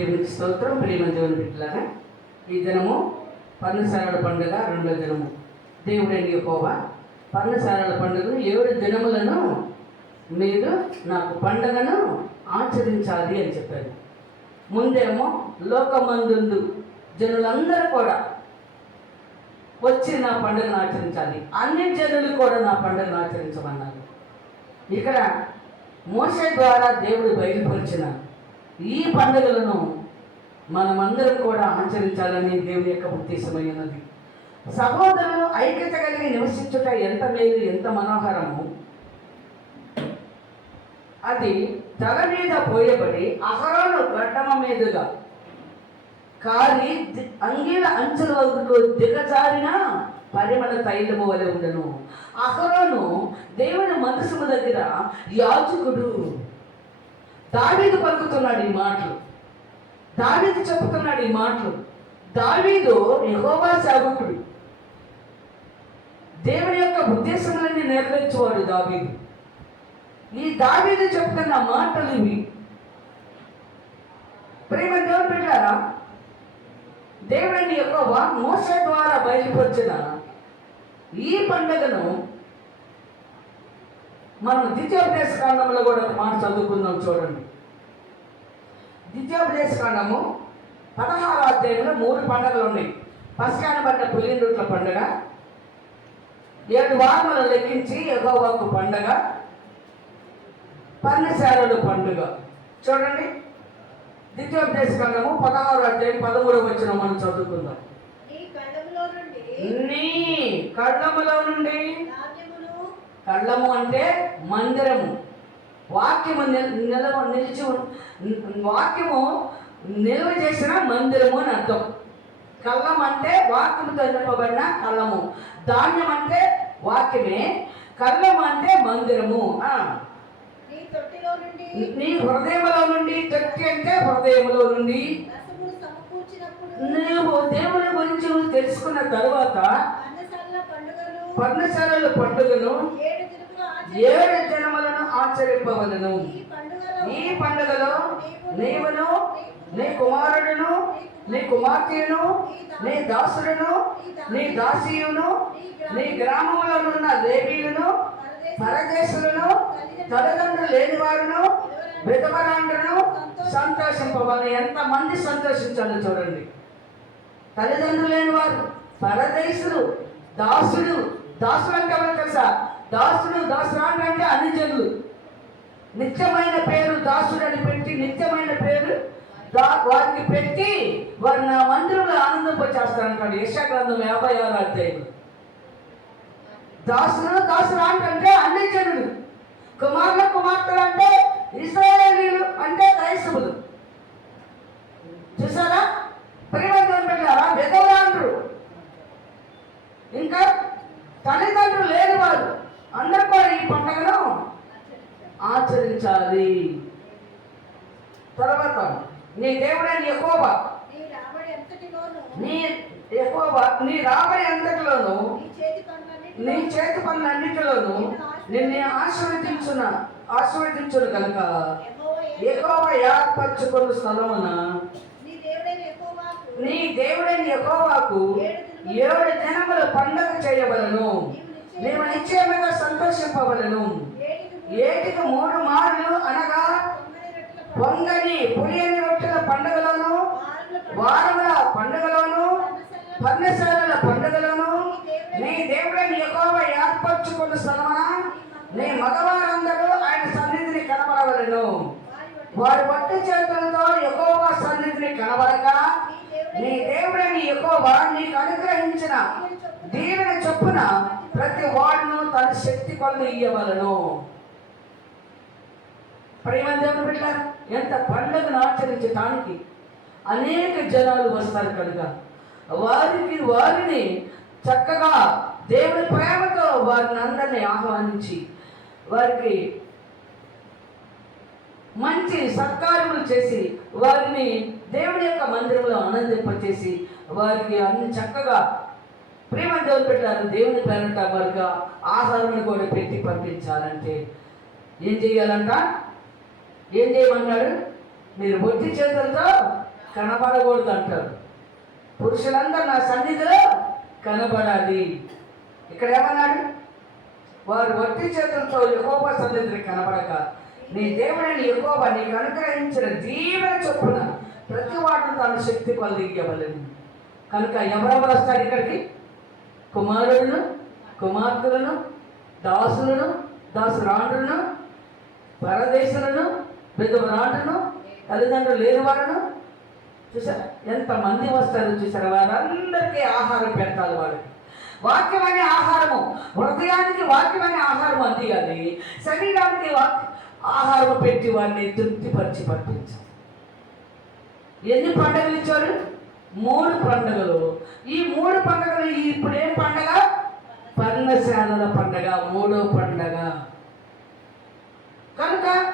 దేవునికి స్తోత్రం. ప్రియమ దేవుని బిడ్డలారా ఈ దినము పర్ణశాలల పండుగ రెండో దినము. దేవుడని యెహోవా పర్ణశాలల పండుగను ఏడు దినములను మీరు నాకు పండుగను ఆచరించాలి అని చెప్పారు. ముందేమో లోకమందుండు జనులందరూ కూడా వచ్చి నా పండుగను ఆచరించాలి. అన్ని జనులు కూడా నా పండుగను ఆచరించమన్నారు. ఇక్కడ మోసే ద్వారా దేవుడు బయలుపరిచినారు ఈ పండుగలను మనమందరం కూడా ఆచరించాలని దేవుని యొక్క ఉద్దేశమై ఉన్నది. సహోదరులు ఐక్యత కలిగి నివసించుట ఎంత మేలు ఎంత మనోహరము? అది తల మీద పోయబడి అహరోను గడ్డమ మీదుగా కాలి అంగీల అంచుల వరకు దిగజారిన పరిమళ తైలము వలె ఉండను. అహరోను దేవుని మనసుము దగ్గర యాచకుడు దావీదు పలుకుతున్నాడు ఈ మాటలు. దావీదు చెప్పుతున్నాడు ఈ మాటలు. దావీదు యహోవా సేవకుడు. దేవుని యొక్క ఉద్దేశములన్నీ నెరవేర్చేవాడు దావీదు. ఈ దావీదు చెప్తున్న మాటలు ఇవి. ప్రేమ దేవుడు పెట్టారా దేవుడిని యొక్క మోస ద్వారా బయలుపరిచిన ఈ పండుగను మనం ద్వితీయోపదేశ కాండంలో కూడా మాట చదువుకుందాం చూడండి. ద్వితీయోపదేశ కాండము పదహారు అధ్యాయంలో మూడు పండుగలు ఉన్నాయి. పస్కాన పడ్డ పులిండుట్ల పండుగ ఏడు వారములు లెక్కించి ఎగోవాకు పండుగ పన్నెశాలల పండుగ. చూడండి. ద్వితీయోపదేశ కాండము పదహారు అధ్యాయం పదమూడవ వచ్చిన మనం చదువుకుందాం. నీ కళ్ళములో నుండి నీ కళ్ళములో నుండి ధాన్యమును కళ్ళము అంటే మందిరము. వాక్యము నిల్- నిలవ నిలిచి వాక్యము నిల్వ చేసిన మందిరము అని అర్థం. కళ్ళం అంటే వాక్యముతో నింపబడిన కళ్ళము. ధాన్యం అంటే వాక్యమే. కళ్ళం అంటే మందిరము. నీ తొట్టిలో నుండి నీ హృదయములో నుండి తొట్టి అంటే హృదయములో నుండి. రసము సమకూర్చినప్పుడు నీవు దేవుని గురించి నువ్వు తెలుసుకున్న తరువాత పర్ణశాలల పండుగను ఏడు జనములను ఆచరింపవలను. ఈ పండుగలో నీవును నీ కుమారుడును నీ కుమార్తెను నీ దాసుడును నీ దాసీయును నీ గ్రామములోనున్న లేవీలను పరదేశులను తల్లిదండ్రులు లేని వారును విధవరాండ్రును సంతోషింపవాలి ఎంతమంది సంతోషించాలో చూడండి. తల్లిదండ్రులు లేని వారు పరదేశులు దాసుడు దాసుడు అంటే ఎవరు తెలుసా? దాసుడు దాసురాండ్రు అంటే అన్ని జనులు నిత్యమైన పేరు దాసుడు అని పెట్టి నిత్యమైన పేరు దా వారికి పెట్టి వారు నా మందిరంలో ఆనందింపచేస్తారంటాడు. యశా గ్రంథం యాభై ఆరు అధ్యాయులు దాసుడు దాసుడు అంటే అన్ని జనులు కుమారుల కుమార్తెలు అంటే ఇస్రాయేలీలు అంటే క్రైస్తవులు. చూసారా ప్రేమ పెట్టారా విధవరాండ్రు. ఇంకా తల్లిదండ్రులు లేని వారు అందరూ కూడా ఈ పండుగను ఆచరించాలి. తర్వాత నీ దేవుడైన ఎక్కువ నీ ఎక్కువ నీ రాబడి అంతటిలోను నీ చేతి పనులన్నిటిలోను నిన్ను ఆశీర్వదించున ఆశీర్వదించును కనుక ఎక్కువ ఏర్పరచుకున్న స్థలమున నీ దేవుడైన యెహోవాకు నీ దేవుడైన యెహోవాకు ఏడు దినముల పండగ చేయవలను మేము నిశ్చయముగా సంతోషింపవలను ఏటికి మూడు మార్లు అనగా పొంగని పులియని రొట్టెల పండుగలోను వారముల పండుగలను పండుగలోను పర్ణశాలల పండుగలోను నీ దేవుడిని ఎక్కువ ఏర్పరచుకున్న స్థలమున నీ మగవారందరూ ఆయన సన్నిధిని కనబడవలను. వారి పట్టు చేతులతో ఎక్కువ సన్నిధిని కనబడక నీ దేవుడని ఎక్కువ నీకు అనుగ్రహించిన దీవెన చొప్పున ప్రతి వాడును తన శక్తి కొలను ఇయ్యవలను. ప్రేమ దేవుని బిడ్డ ఎంత పండుగను ఆచరించడానికి అనేక జనాలు వస్తారు కనుక. వారికి వారిని చక్కగా దేవుని ప్రేమతో వారిని అందరినీ ఆహ్వానించి వారికి మంచి సత్కారములు చేసి వారిని దేవుని యొక్క మందిరంలో ఆనందింపచేసి వారికి అన్ని చక్కగా ప్రేమ దేవుని పెట్టారు. దేవుని పేరంట వారికి ఆహారం కూడా పెట్టి పంపించాలంటే ఏం చేయాలంట? ఏం చేయమన్నాడు మీరు బొట్టి చేతులతో కనబడకూడదు అంటారు. పురుషులందరూ నా సన్నిధిలో కనబడాలి. ఇక్కడ ఏమన్నాడు? వారు వట్టి చేతులతో ఎక్కువ సన్నిధిని కనబడక నీ దేవుడిని ఎక్కువ నీకు అనుగ్రహించిన జీవన చొప్పున ప్రతి వాడు తన శక్తి కొలిగవలను కనుక ఎవరెవరు వస్తారు ఇక్కడికి? కుమారులను కుమార్తెలను దాసులను దాసురాండ్రులను పరదేశులను విధవరాండ్రులను తల్లిదండ్రులు లేని వారును చూసారా? ఎంతమంది వస్తారు చూసారా? వారందరికీ ఆహారం పెట్టాలి వాళ్ళకి వాక్యం అనే ఆహారము. హృదయానికి వాక్యం అనే ఆహారం అందియాలి. శరీరానికి వాక్ ఆహారం పెట్టి వారిని తృప్తిపరిచి పంపించాలి. ఎన్ని పండుగలు ఇచ్చారు? మూడు పండుగలు. ఈ మూడు పండుగలు ఇప్పుడు ఏం పండగ? పర్ణశాలల పండగ మూడో పండగ. కనుక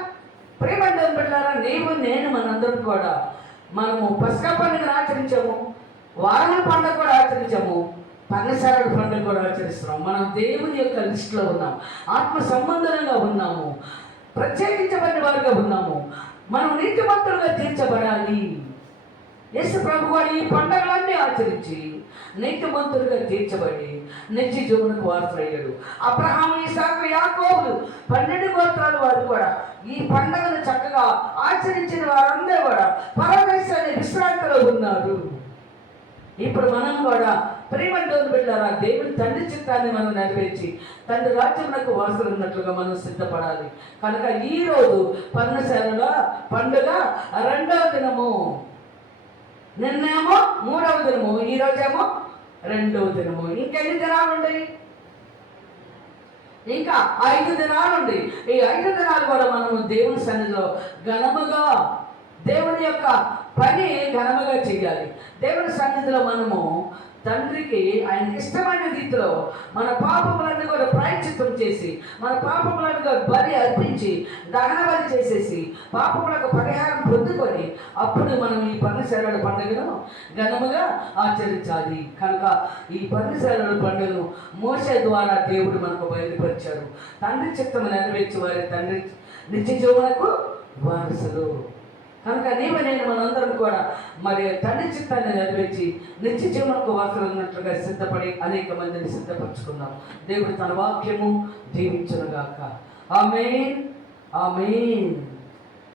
ప్రేమంటే పెట్టారా నీవు నేను మనందరం కూడా మనము పసుక పండుగను ఆచరించాము వారణ పండుగ కూడా ఆచరించాము పర్ణశాలల పండుగ కూడా ఆచరిస్తున్నాం. మనం దేవుని యొక్క లిస్టులో ఉన్నాం ఆత్మ సంబంధంగా ఉన్నాము ప్రత్యేకించబడిన వారిగా ఉన్నాము. మనం నీతిమంతులుగా తీర్చబడాలి. యేసు ప్రభు వారు ఈ పండగలన్నీ ఆచరించి నీతిమంతులుగా తీర్చబడి నిత్య జీవనకు వారసులయ్యాడు అబ్రహాం ఇసాకు యాకోబులు పన్నెండు గోత్రాలు వారు కూడా ఈ పండగను చక్కగా ఆచరించిన వారందరూ కూడా పరమేశ్వరి విశ్రాంతిలో ఉన్నారు. ఇప్పుడు మనం కూడా ప్రేమంటోని బిడ్డారా దేవుని తండ్రి చిత్తాన్ని మనం నెరవేర్చి తండ్రి రాజ్యమునకు వారసులు ఉన్నట్లుగా మనం సిద్ధపడాలి. కనుక ఈ రోజు పర్ణశాలలో పండుగ రెండవ దినము. నిన్నేమో మూడవ దినము ఈ రోజేమో రెండవ దినము. ఇంకెన్ని దినాలు ఉన్నాయి ఇంకా ఐదు దినాలు ఉంది ఈ ఐదు దినాలు కూడా మనము దేవుని సన్నిధిలో ఘనముగా దేవుని యొక్క పని ఘనముగా చేయాలి దేవుని సన్నిధిలో మనము తండ్రికి ఆయన ఇష్టమైన రీతిలో మన పాపములన్నీ కూడా ప్రాయచిత్తం చేసి మన పాపములను కూడా బలి అర్పించి దహన బలి చేసేసి పాపములకు పరిహారం పొందుకొని అప్పుడు మనం ఈ పర్ణశాలల పండుగను ఘనముగా ఆచరించాలి. కనుక ఈ పర్ణశాలల పండుగను మోసే ద్వారా దేవుడు మనకు బయలుపరిచారు తండ్రి చిత్తము నెరవేర్చి వారి తండ్రి నిత్య జీవనకు వారసులు. కనుక నీవు నేను మనందరం కూడా మరి తండ్రి చిత్తాన్ని నెరవేర్చి నిత్య జీవనకు వాసన ఉన్నట్లుగా సిద్ధపడి అనేక మందిని సిద్ధపరచుకున్నాం దేవుడు తన వాక్యము దీవించునుగాక. ఆమె ఆమెన్.